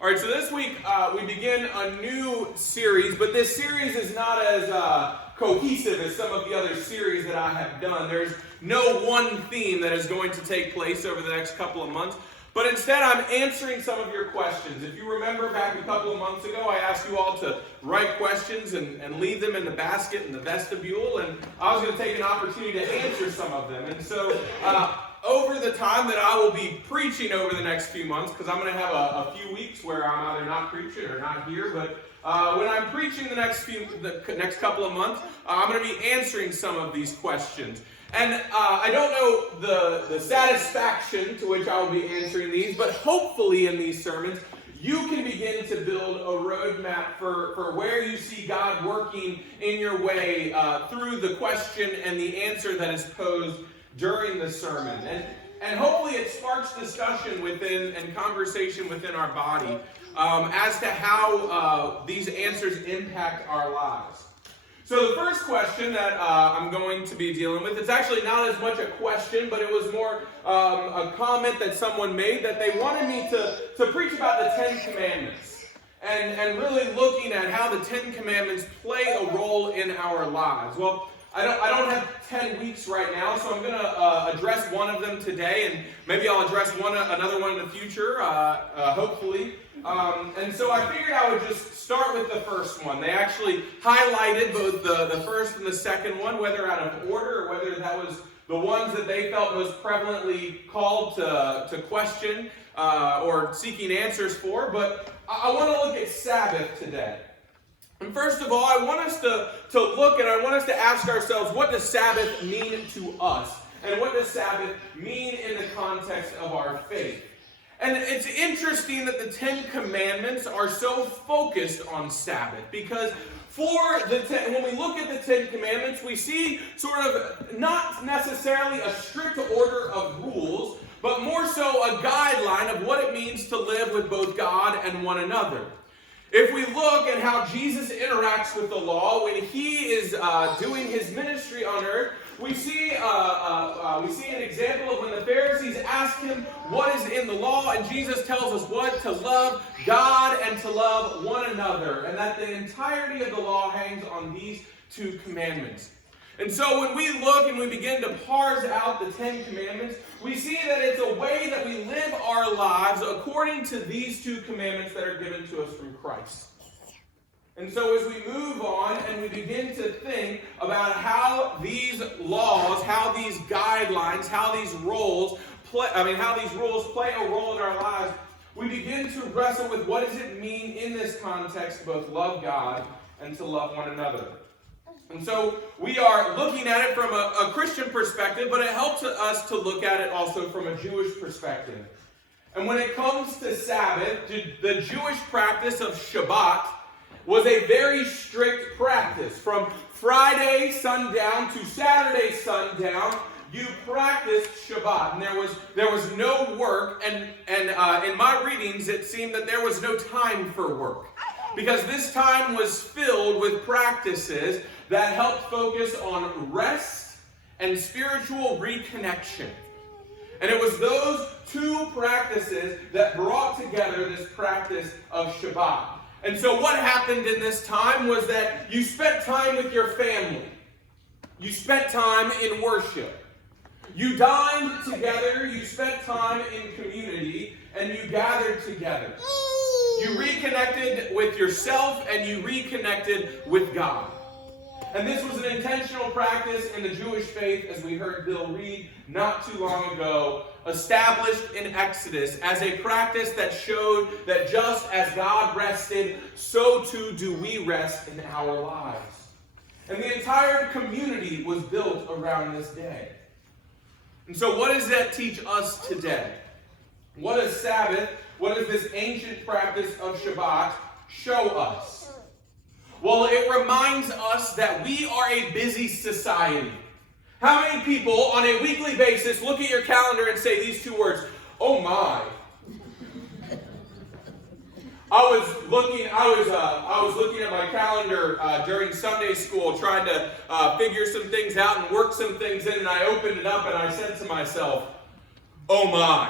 All right, so this week we begin a new series, but this series is not as cohesive as some of the other series that I have done. There's no one theme that is going to take place over the next couple of months, but instead I'm answering some of your questions. If you remember back a couple of months ago, I asked you all to write questions and leave them in the basket in the vestibule, and I was going to take an opportunity to answer some of them. And so over the time that I will be preaching over the next few months, because I'm going to have a few weeks where I'm either not preaching or not here, but when I'm preaching the next couple of months, I'm going to be answering some of these questions. And I don't know the satisfaction to which I will be answering these, but hopefully in these sermons, you can begin to build a roadmap for where you see God working in your way through the question and the answer that is posed during the sermon. And hopefully it sparks discussion within and conversation within our body as to how these answers impact our lives. So the first question that I'm going to be dealing with, it's actually not as much a question, but it was more a comment that someone made that they wanted me to preach about the Ten Commandments. And really looking at how the Ten Commandments play a role in our lives. Well, I don't have 10 weeks right now, so I'm going to address one of them today, and maybe I'll address another one in the future, hopefully. And so I figured I would just start with the first one. They actually highlighted both the first and the second one, whether out of order or whether that was the ones that they felt most prevalently called to question or seeking answers for. But I want to look at Sabbath today. And first of all, I want us to look and I want us to ask ourselves, what does Sabbath mean to us? And what does Sabbath mean in the context of our faith? And it's interesting that the Ten Commandments are so focused on Sabbath, because when we look at the Ten Commandments, we see sort of not necessarily a strict order of rules, but more so a guideline of what it means to live with both God and one another. If we look at how Jesus interacts with the law when he is doing his ministry on earth, we see an example of when the Pharisees ask him what is in the law, and Jesus tells us what? To love God and to love one another, and that the entirety of the law hangs on these two commandments. And so when we look and we begin to parse out the Ten Commandments, we see that it's a way that we live our lives according to these two commandments that are given to us from Christ. And so as we move on and we begin to think about how these laws, how these guidelines, how these rules play a role in our lives, we begin to wrestle with what does it mean in this context to both love God and to love one another. And so we are looking at it from a Christian perspective, but it helps us to look at it also from a Jewish perspective. And when it comes to Sabbath, the Jewish practice of Shabbat was a very strict practice. From Friday sundown to Saturday sundown, you practiced Shabbat. And there was no work, and in my readings, it seemed that there was no time for work. Because this time was filled with practices that helped focus on rest and spiritual reconnection. And it was those two practices that brought together this practice of Shabbat. And so what happened in this time was that you spent time with your family. You spent time in worship. You dined together, you spent time in community, and you gathered together. You reconnected with yourself and you reconnected with God. And this was an intentional practice in the Jewish faith, as we heard Bill read not too long ago, established in Exodus as a practice that showed that just as God rested, so too do we rest in our lives. And the entire community was built around this day. And so what does that teach us today? What does Sabbath, what does this ancient practice of Shabbat show us? Well, it reminds us that we are a busy society. How many people on a weekly basis look at your calendar and say these two words, "Oh my"? I was looking at my calendar during Sunday school, trying to figure some things out and work some things in, and I opened it up and I said to myself, "Oh my."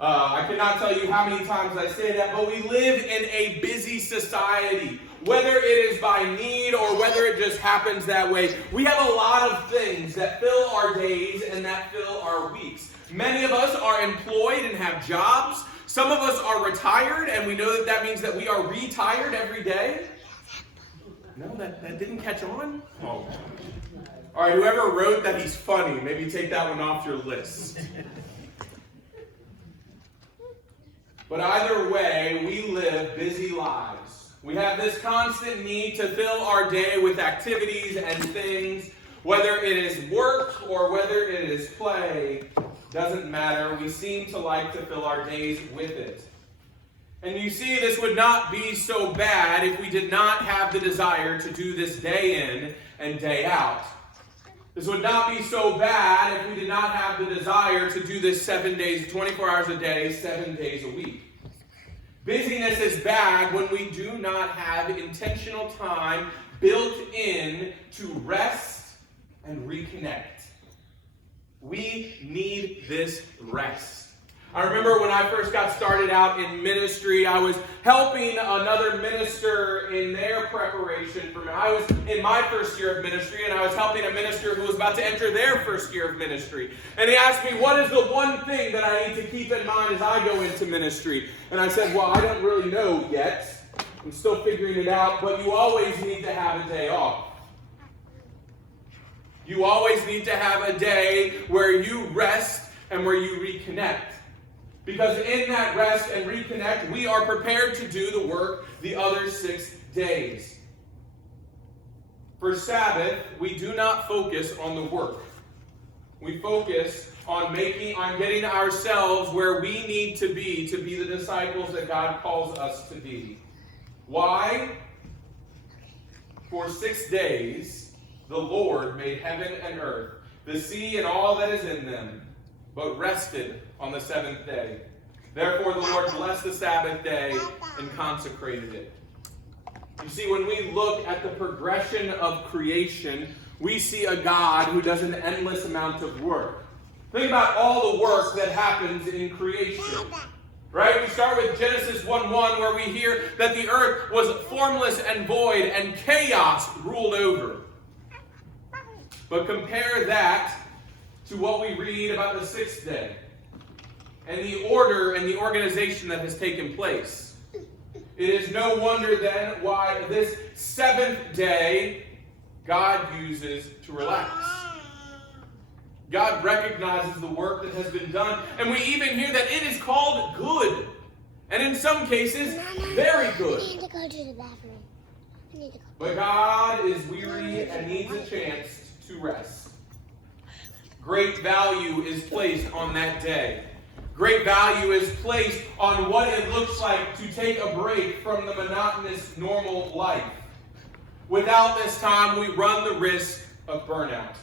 I cannot tell you how many times I say that, but we live in a busy society. Whether it is by need or whether it just happens that way, we have a lot of things that fill our days and that fill our weeks. Many of us are employed and have jobs. Some of us are retired, and we know that that means that we are retired every day. No, that didn't catch on? Oh. All right, whoever wrote that he's funny, maybe take that one off your list. But either way, we live busy lives. We have this constant need to fill our day with activities and things, whether it is work or whether it is play, doesn't matter. We seem to like to fill our days with it. And you see, this would not be so bad if we did not have the desire to do this day in and day out. This would not be so bad if we did not have the desire to do this 7 days, 24 hours a day, 7 days a week. Busyness is bad when we do not have intentional time built in to rest and reconnect. We need this rest. I remember when I first got started out in ministry, I was helping another minister in their preparation for me. I was in my first year of ministry, and I was helping a minister who was about to enter their first year of ministry. And he asked me, what is the one thing that I need to keep in mind as I go into ministry? And I said, well, I don't really know yet. I'm still figuring it out, but you always need to have a day off. You always need to have a day where you rest and where you reconnect. Because in that rest and reconnect, we are prepared to do the work the other 6 days. For Sabbath, we do not focus on the work. We focus on getting ourselves where we need to be the disciples that God calls us to be. Why? For 6 days, the Lord made heaven and earth, the sea and all that is in them, but rested on the 7th day. Therefore the Lord blessed the Sabbath day and consecrated it. You see, when we look at the progression of creation, we see a God who does an endless amount of work. Think about all the work that happens in creation. Right? We start with Genesis 1:1, where we hear that the earth was formless and void and chaos ruled over. But compare that to what we read about the 6th day and the order and the organization that has taken place. It is no wonder then why this 7th day God uses to relax. God recognizes the work that has been done, and we even hear that it is called good, and in some cases, very good. I need to go to the bathroom. But God is weary and needs a chance to rest. Great value is placed on that day. Great value is placed on what it looks like to take a break from the monotonous, normal life. Without this time, we run the risk of burnout.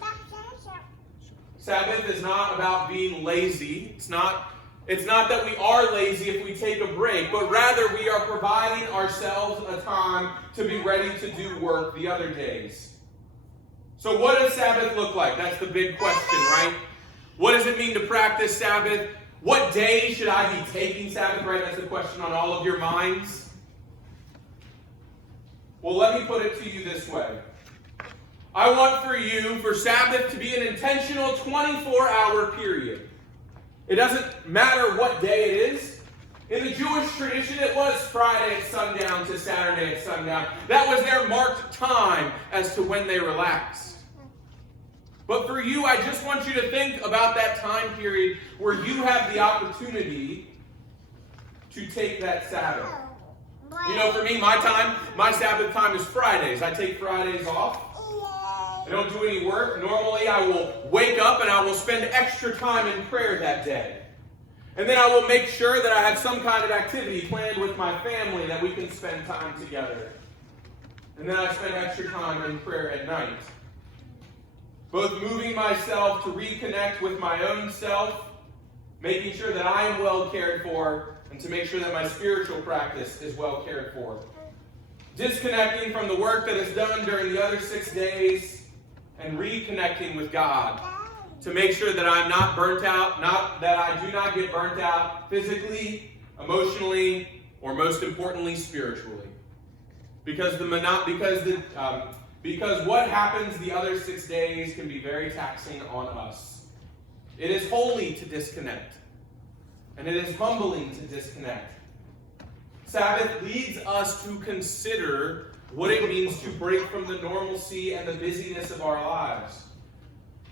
Sabbath is not about being lazy. It's not that we are lazy if we take a break, but rather we are providing ourselves a time to be ready to do work the other days. So what does Sabbath look like? That's the big question, right? What does it mean to practice Sabbath? What day should I be taking Sabbath, right? That's the question on all of your minds. Well, let me put it to you this way. I want for Sabbath to be an intentional 24-hour period. It doesn't matter what day it is. In the Jewish tradition, it was Friday at sundown to Saturday at sundown. That was their marked time as to when they relaxed. But for you, I just want you to think about that time period where you have the opportunity to take that Sabbath. You know, for me, my Sabbath time is Fridays. I take Fridays off. I don't do any work. Normally, I will wake up and I will spend extra time in prayer that day. And then I will make sure that I have some kind of activity planned with my family that we can spend time together. And then I spend extra time in prayer at night. Both moving myself to reconnect with my own self, making sure that I am well cared for, and to make sure that my spiritual practice is well cared for. Disconnecting from the work that is done during the other 6 days, and reconnecting with God. to make sure that I'm not burnt out, that I do not get burnt out physically, emotionally, or most importantly, spiritually. Because what happens the other 6 days can be very taxing on us. It is holy to disconnect, and it is humbling to disconnect. Sabbath leads us to consider what it means to break from the normalcy and the busyness of our lives.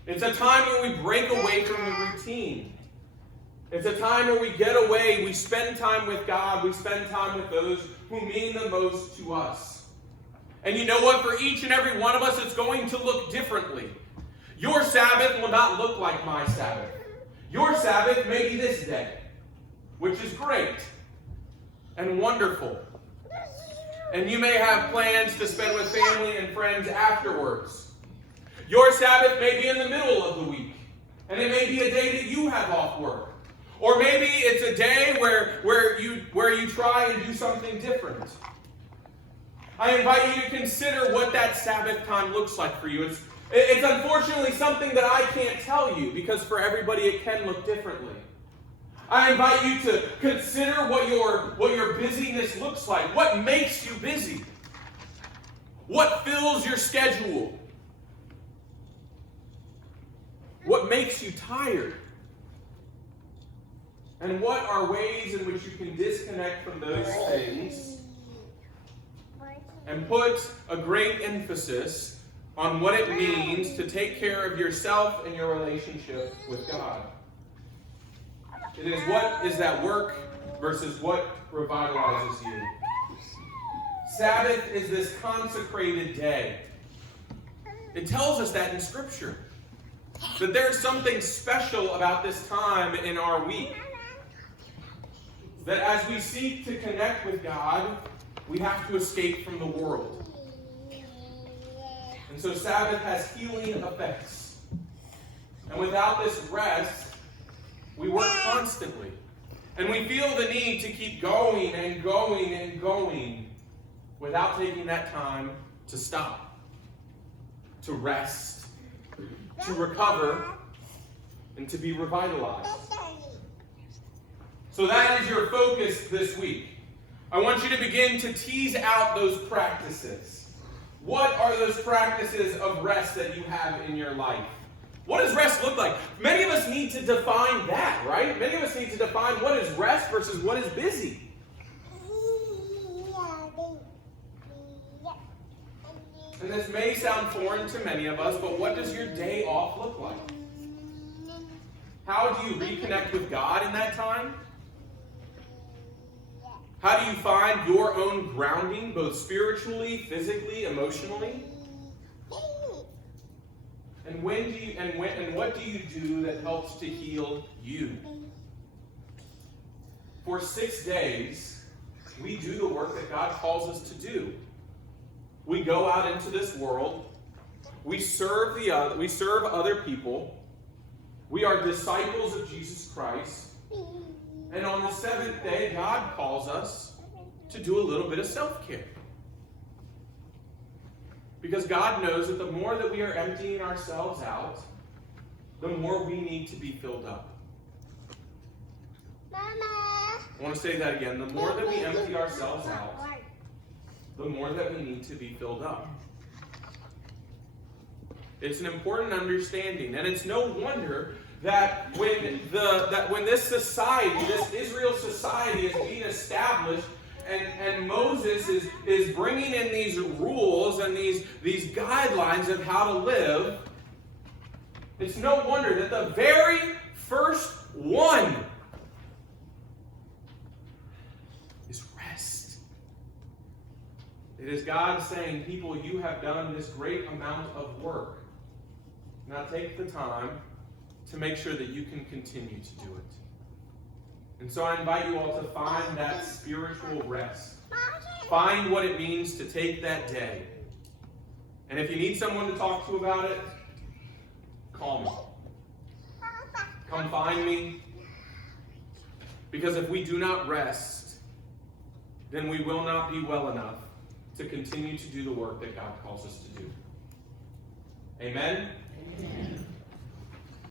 It's a time where we break away from the routine. It's a time where we get away, we spend time with God, we spend time with those who mean the most to us. And you know what? For each and every one of us, it's going to look differently. Your Sabbath will not look like my Sabbath. Your Sabbath may be this day, which is great and wonderful. And you may have plans to spend with family and friends afterwards. Your Sabbath may be in the middle of the week, and it may be a day that you have off work. Or maybe it's a day where you try and do something different. I invite you to consider what that Sabbath time looks like for you. It's unfortunately something that I can't tell you, because for everybody it can look differently. I invite you to consider what your busyness looks like. What makes you busy? What fills your schedule? What makes you tired? And what are ways in which you can disconnect from those things and put a great emphasis on what it means to take care of yourself and your relationship with God? It is what is that work versus what revitalizes you. Sabbath is this consecrated day. It tells us that in Scripture. That there's something special about this time in our week. That as we seek to connect with God, we have to escape from the world. And so Sabbath has healing effects. And without this rest, we work constantly. And we feel the need to keep going and going and going without taking that time to stop, to rest, to recover, and to be revitalized. So that is your focus this week. I want you to begin to tease out those practices. What are those practices of rest that you have in your life? What does rest look like? Many of us need to define that, right? Many of us need to define what is rest versus what is busy. And this may sound foreign to many of us, but what does your day off look like? How do you reconnect with God in that time? How do you find your own grounding, both spiritually, physically, emotionally? And what do you do that helps to heal you? For 6 days, we do the work that God calls us to do. We go out into this world. We serve other people. We are disciples of Jesus Christ. And on the 7th day, God calls us to do a little bit of self-care. Because God knows that the more that we are emptying ourselves out, the more we need to be filled up. Mama. I want to say that again. The more that we empty ourselves out, the more that we need to be filled up. It's an important understanding, and it's no wonder that when this society, this Israel society, is being established, and Moses is bringing in these rules and these guidelines of how to live, it's no wonder that the very first one is rest. It is God saying, people, you have done this great amount of work. Now take the time to make sure that you can continue to do it. And so I invite you all to find that spiritual rest. Find what it means to take that day. And if you need someone to talk to about it, call me. Come find me. Because if we do not rest, then we will not be well enough to continue to do the work that God calls us to do. Amen? Amen.